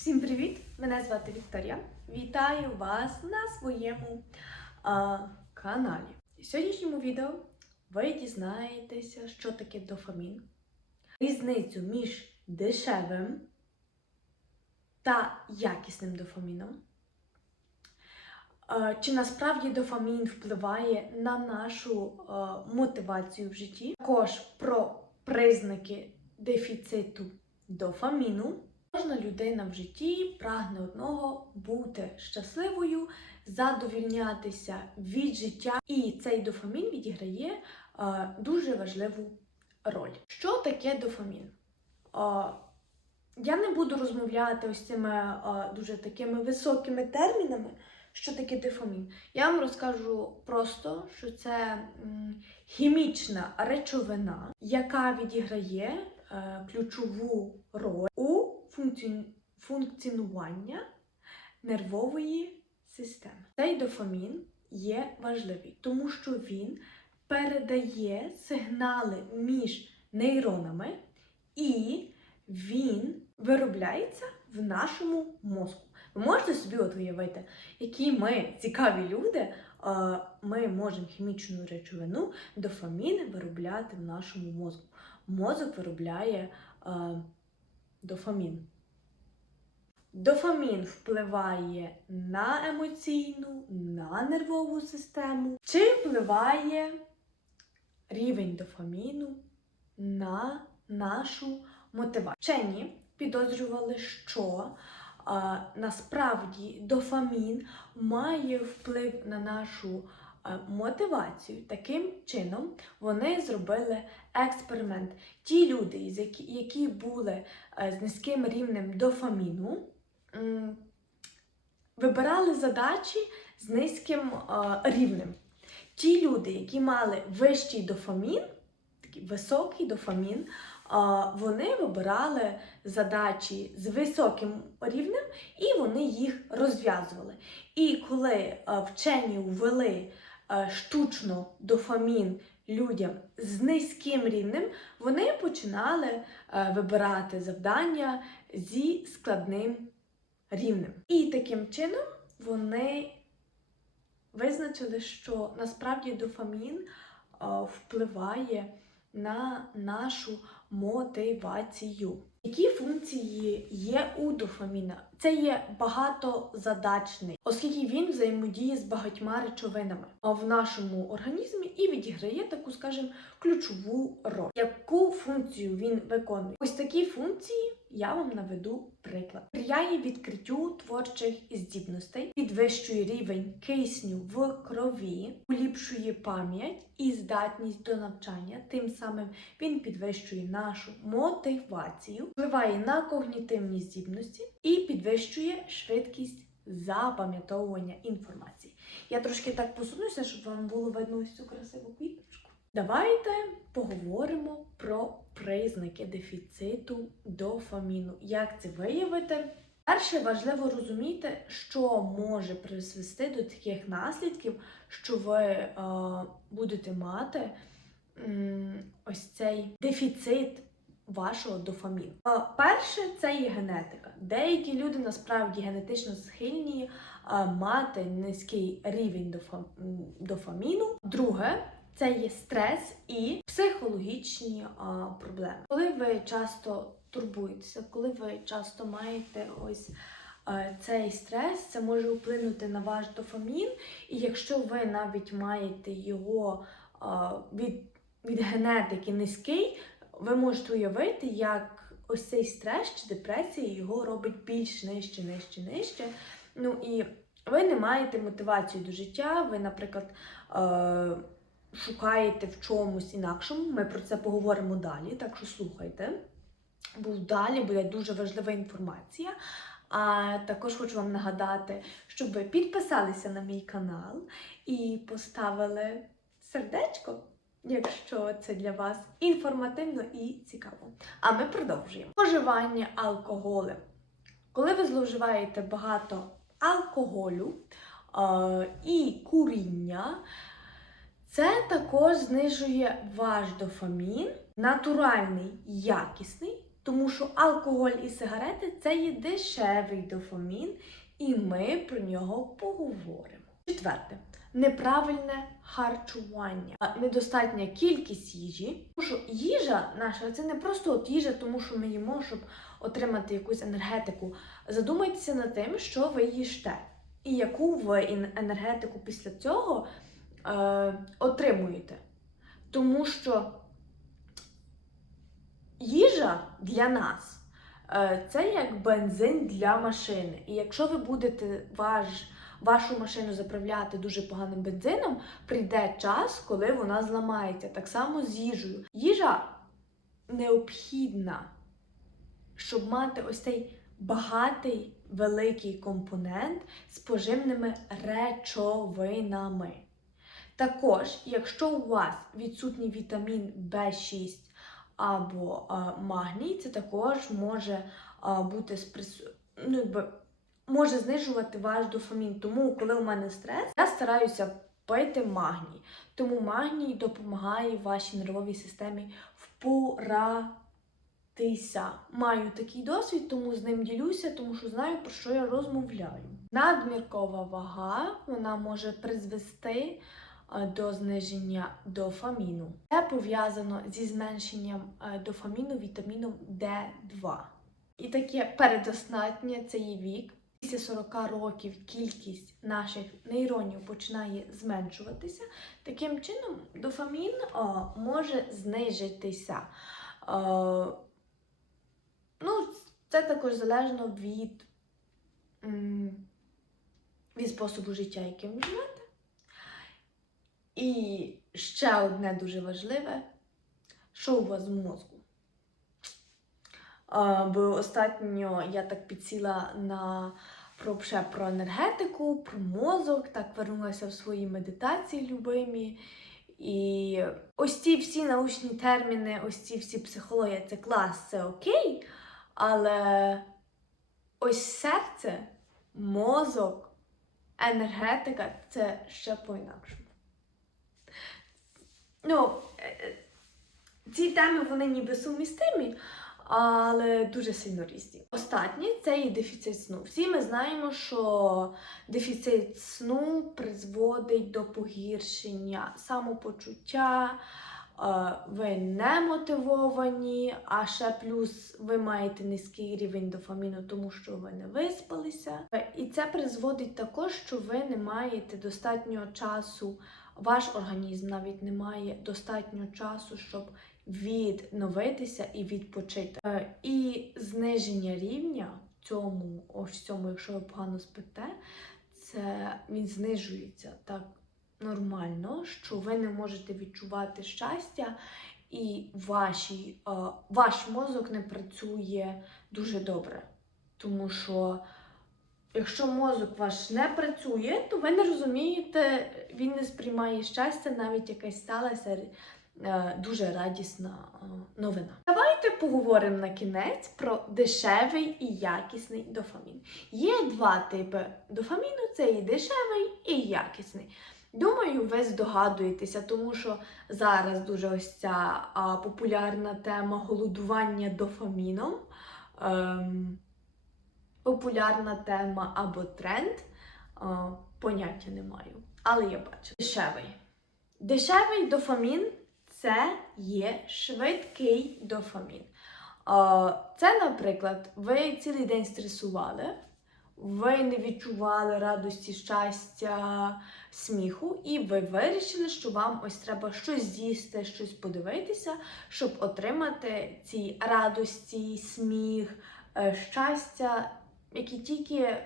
Всім привіт! Мене звати Вікторія. Вітаю вас на своєму а, каналі. В сьогоднішньому відео ви дізнаєтеся, що таке дофамін, різницю між дешевим та якісним дофаміном. Чи насправді дофамін впливає на нашу а, мотивацію в житті? Також про признаки дефіциту дофаміну. Кожна людина в житті прагне одного бути щасливою, задовільнятися від життя, і цей дофамін відіграє е, дуже важливу роль. Що таке дофамін? Е, я не буду розмовляти ось цими е, дуже такими високими термінами, що таке дофамін. Я вам розкажу просто, що це м, хімічна речовина, яка відіграє е, ключову роль. Функціонування нервової системи. Цей дофамін є важливий, тому що він передає сигнали між нейронами і він виробляється в нашому мозку. Ви можете собі от уявити, які ми цікаві люди, ми можемо хімічну речовину дофамін виробляти в нашому мозку. Мозок виробляє дофамін. Дофамін впливає на емоційну, на нервову систему. Чи впливає рівень дофаміну на нашу мотивацію? Вчені підозрювали, що а, насправді дофамін має вплив на нашу мотивацію. Таким чином вони зробили експеримент. Ті люди, які, були е, з низьким рівнем дофаміну, вибирали задачі з низьким е, рівнем. Ті люди, які мали вищий дофамін, такий високий дофамін, е, вони вибирали задачі з високим рівнем і вони їх розв'язували. І коли е, вчені ввели е, штучно дофамін людям з низьким рівнем, вони починали е, вибирати завдання зі складним рівнем. І таким чином вони визначили, що насправді дофамін е, впливає на нашу мотивацію. Які функції є у дофаміна? Це є багатозадачний, оскільки він взаємодіє з багатьма речовинами в нашому організмі і відіграє таку, скажімо, ключову роль. Яку функцію він виконує? Ось такі функції я вам наведу приклад. Сприяє відкриттю творчих здібностей, підвищує рівень кисню в крові, поліпшує пам'ять і здатність до навчання. Тим самим він підвищує нашу мотивацію, впливає на когнітивні здібності і підвищує швидкість запам'ятовування інформації. Я трошки так посунуся, щоб вам було видно ось цю красиву квіточку. Давайте поговоримо про признаки дефіциту дофаміну. Як це виявити? Перше важливо розуміти, що може призвести до таких наслідків, що ви е, будете мати ось цей дефіцит вашого дофаміну. Е, перше, це є генетика. Деякі люди насправді генетично схильні е, мати низький рівень дофаміну. Друге, це є стрес і психологічні проблеми. Коли ви часто турбуєтеся, коли ви часто маєте ось е, цей стрес, це може вплинути на ваш дофамін, і якщо ви навіть маєте його від, від генетики низький, ви можете уявити, як ось цей стрес чи депресія його робить більш нижче, нижче, нижче. Ну і ви не маєте мотивацію до життя, ви, наприклад, е, шукаєте в чомусь інакшому. Ми про це поговоримо далі, так що слухайте. Бо далі буде дуже важлива інформація. А також хочу вам нагадати, щоб ви підписалися на мій канал і поставили сердечко, якщо це для вас інформативно і цікаво. А ми продовжуємо. Споживання алкоголю. Коли ви зловживаєте багато алкоголю е, і куріння, це також знижує ваш дофамін, натуральний, якісний, Тому що алкоголь і сигарети це є дешевий дофамін, і ми про нього поговоримо. Четверте. Неправильне харчування, недостатня кількість їжі. Тому що їжа наша це не просто от їжа, тому що ми їмо, щоб отримати якусь енергетику. Задумайтеся над тим, що ви їсте, і яку ви енергетику після цього е, отримуєте. Тому що їжа для нас е, це як бензин для машини. І якщо ви будете ваш, вашу машину заправляти дуже поганим бензином, прийде час, коли вона зламається. Так само з їжею. Їжа необхідна, щоб мати ось цей багатий великий компонент з поживними речовинами. Також, якщо у вас відсутній вітамін В6 або а, магній, це також може а, бути ну, якби, може знижувати ваш дофамін. Тому, коли у мене стрес, я стараюся пити магній. Тому магній допомагає вашій нервовій системі впоратися. Маю такий досвід, тому з ним ділюся, тому що знаю, про що я розмовляю. Надміркова вага вона може призвести до зниження дофаміну. Це пов'язано зі зменшенням дофаміну вітаміном D2. І таке передостатнє це є вік. Після 40 років кількість наших нейронів починає зменшуватися. Таким чином, дофамін о, може знижитися. Е, ну, це також залежно від, від способу життя, яким ви живете. І ще одне дуже важливе, що у вас в мозку. Бо останньо я так підсіла на про, про енергетику, про мозок, так вернулася в свої медитації любимі. І ось ці всі научні терміни, ось ці всі психологія, це клас, це окей. Але ось серце, мозок, енергетика це ще по-інакшому. Ну, е, е, ці теми вони ніби сумістимі, але дуже сильно різні. Останнє це і дефіцит сну. Всі ми знаємо, що дефіцит сну призводить до погіршення самопочуття, е, ви не мотивовані, а ще плюс ви маєте низький рівень дофаміну, тому що ви не виспалися. І це призводить також, що ви не маєте достатньо часу, ваш організм навіть не має достатньо часу, щоб відновитися і відпочити. Е, І зниження рівня цьому, ось в цьому, якщо ви погано спите, це він знижується так нормально, що ви не можете відчувати щастя, і ваші, е, ваш мозок не працює дуже добре. Тому що якщо мозок ваш не працює, то ви не розумієте, він не сприймає щастя, навіть якась сталася е, дуже радісна е, новина. Давайте поговоримо на кінець про дешевий і якісний дофамін. Є два типи дофаміну: це і дешевий, і якісний. Думаю, ви здогадуєтеся, тому що зараз дуже ось ця а, популярна тема голодування дофаміном. Ем, популярна тема або тренд. А, поняття не маю. Але я бачу. Дешевий. Дешевий дофамін це є швидкий дофамін. Це, наприклад, ви цілий день стресували, ви не відчували радості, щастя, сміху, і ви вирішили, що вам ось треба щось з'їсти, щось подивитися, щоб отримати ці радості, сміх, е, щастя, які тільки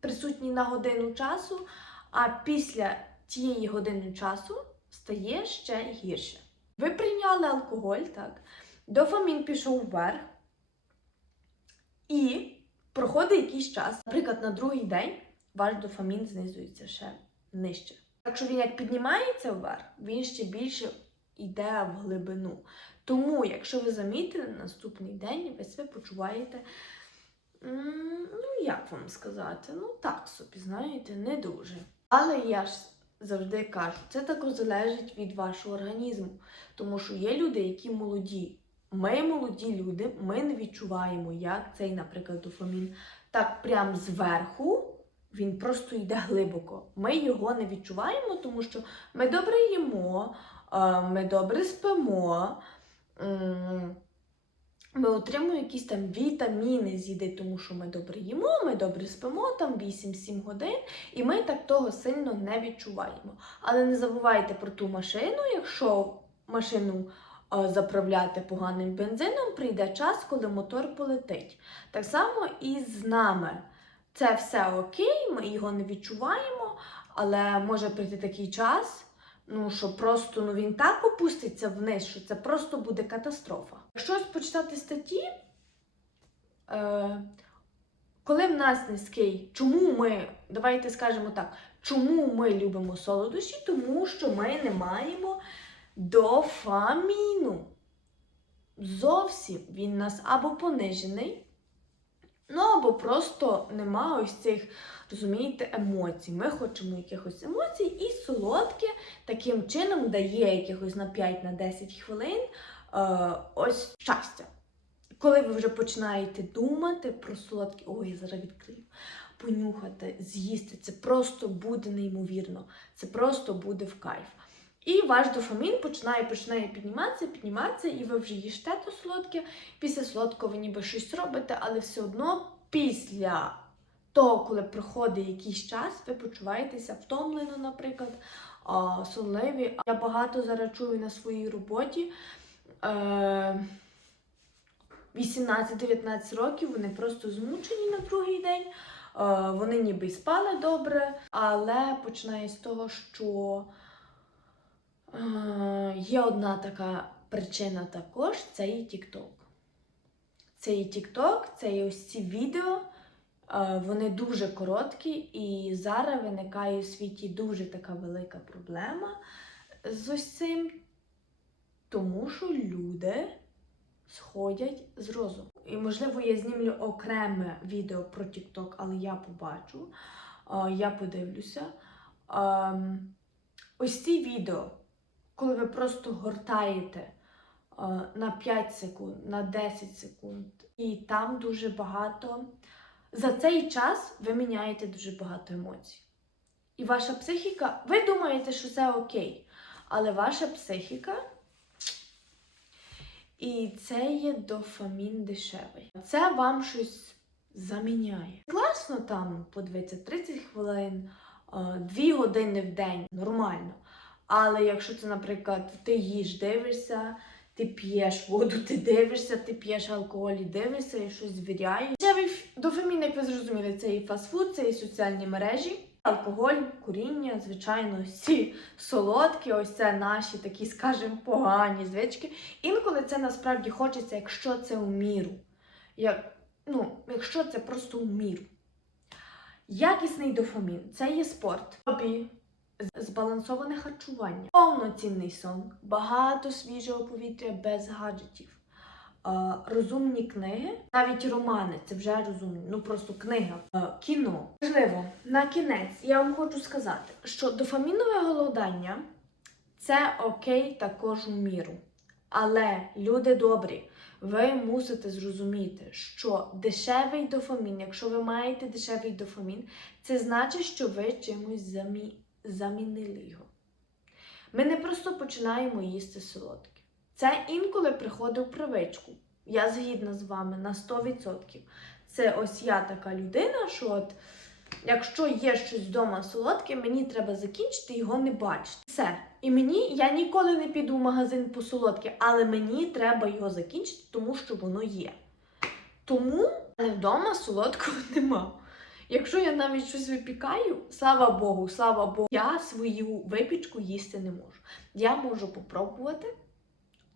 присутні на годину часу, а після тієї години часу стає ще гірше. Ви прийняли алкоголь, так? Дофамін пішов вверх, і проходить якийсь час. Наприклад, на другий день ваш дофамін знизується ще нижче. Якщо він як піднімається вверх, він ще більше йде в глибину. Тому, якщо ви замітили, на наступний день ви себе почуваєте, ну як вам сказати, ну так собі, знаєте, не дуже. Але я ж завжди кажу, це також залежить від вашого організму. Тому що є люди, які молоді, Ми, молоді люди, ми не відчуваємо, як цей, наприклад, дофамін так прям зверху. Він просто йде глибоко. Ми його не відчуваємо, тому що ми добре їмо, ми добре спимо. Ми отримуємо якісь там вітаміни з їди, тому що ми добре їмо, ми добре спимо там 8-7 годин, і ми так того сильно не відчуваємо. Але не забувайте про ту машину, якщо машину е, заправляти поганим бензином, прийде час, коли мотор полетить. Так само і з нами. Це все окей, ми його не відчуваємо, але може прийти такий час, ну що просто ну, він так опуститься вниз, що це просто буде катастрофа. Якщо почитати статті, е, коли в нас низький, чому ми, давайте скажемо так, чому ми любимо солодощі? Тому що ми не маємо дофаміну. Зовсім він нас або понижений, ну або просто нема ось цих, розумієте, емоцій. Ми хочемо якихось емоцій, і солодке таким чином дає якихось на 5-10 хвилин е, ось щастя. Коли ви вже починаєте думати про солодкі, ой, я зараз відкрию, понюхати, з'їсти, це просто буде неймовірно, це просто буде в кайф. І ваш дофамін починає починає підніматися, підніматися, і ви вже їсте то солодке. Після солодкого ви ніби щось робите, але все одно після того, коли проходить якийсь час, ви почуваєтеся втомлено, наприклад, сонливі. Я багато зараз чую на своїй роботі. Е, 18-19 років вони просто змучені на другий день. Е, Вони ніби й спали добре, але починає з того, що е, є одна така причина також це є TikTok. Це є TikTok, це є ось ці відео. е, Вони дуже короткі, і зараз виникає у світі дуже така велика проблема з ось цим, тому що люди сходять з розуму. І, можливо, я знімлю окреме відео про TikTok, але я побачу, я подивлюся. Ем, Ось ці відео, коли ви просто гортаєте на 5 секунд, на 10 секунд, і там дуже багато. За цей час ви міняєте дуже багато емоцій. І ваша психіка, ви думаєте, що це окей, але ваша психіка і це є дофамін дешевий. Це вам щось заміняє. Класно там подивитися 30 хвилин, 2 години в день, нормально. Але якщо це, наприклад, ти їж, дивишся, ти п'єш воду, ти дивишся, ти п'єш алкоголь і дивишся і щось звіряєш. Дешевий дофамін, як ви зрозуміли, це і фастфуд, це і соціальні мережі. Алкоголь, куріння, звичайно, всі солодкі, ось це наші такі, скажімо, погані звички. Інколи це насправді хочеться, якщо це у міру. Як, ну, якщо це просто у міру. Якісний дофамін це є спорт, хобі, збалансоване харчування, повноцінний сон, багато свіжого повітря без гаджетів. Е, Розумні книги, навіть романи, це вже розумні, ну просто книга, е, кіно. Можливо, на кінець я вам хочу сказати, що дофамінове голодання це окей також у міру. Але люди добрі, ви мусите зрозуміти, що дешевий дофамін, якщо ви маєте дешевий дофамін, це значить, що ви чимось замі... замінили його. Ми не просто починаємо їсти солодке. Це інколи приходить в привичку. Я згідна з вами на 100%. Це ось я така людина, що от якщо є щось вдома солодке, мені треба закінчити його не бачити. Все. І мені я ніколи не піду в магазин по солодке, але мені треба його закінчити, тому що воно є. Тому але вдома солодкого нема. Якщо я навіть щось випікаю, слава Богу, слава Богу, я свою випічку їсти не можу. Я можу попробувати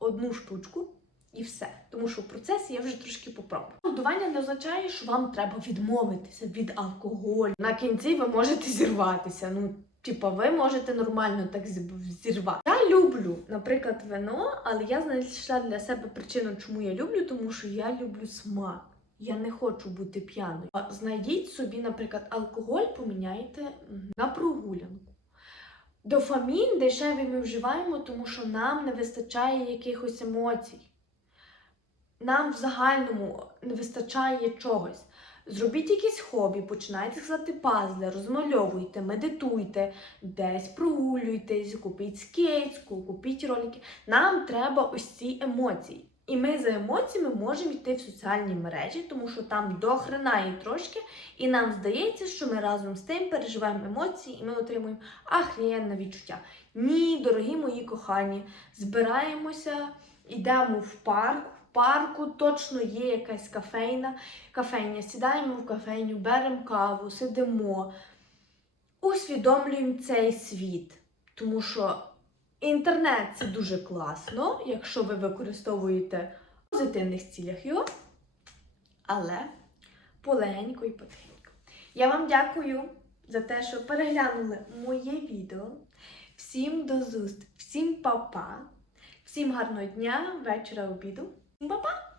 одну штучку і все. Тому що в процесі я вже трошки попробую. Голодування не означає, що вам треба відмовитися від алкоголю. На кінці ви можете зірватися. Ну, типа, ви можете нормально так зірвати. Я люблю, наприклад, вино, але я знайшла для себе причину, чому я люблю, тому що я люблю смак. Я не хочу бути п'яною. Знайдіть собі, наприклад, алкоголь, поміняйте на прогулянку. Дофамін дешевий ми вживаємо, тому що нам не вистачає якихось емоцій. нам в загальному не вистачає чогось. Зробіть якісь хобі, починайте складати пазли, розмальовуйте, медитуйте, десь прогулюйтесь, купіть скейтську, купіть ролики. Нам треба ось ці емоції. І ми за емоціями можемо йти в соціальні мережі, тому що там до хрена і трошки, і нам здається, що ми разом з тим переживаємо емоції і ми отримуємо ахрієнне відчуття. Ні, дорогі мої кохані, збираємося, йдемо в парк. В парку точно є якась кафейна, кафейня. Сідаємо в кафейню, беремо каву, сидимо, усвідомлюємо цей світ. Тому що інтернет це дуже класно, якщо ви використовуєте в позитивних цілях його, але полегенько і потихеньку. Я вам дякую за те, що переглянули моє відео. Всім до зустрічі, всім па-па, всім гарного дня, вечора, обіду. Па-па!